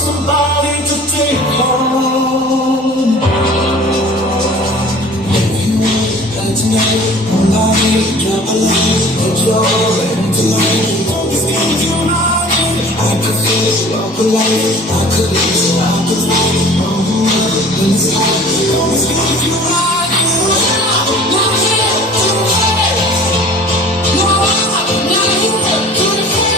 Somebody to take home. If you want that tonight, all I need, drop a line, put your hand tonight. All these things you know, I can feel it, walk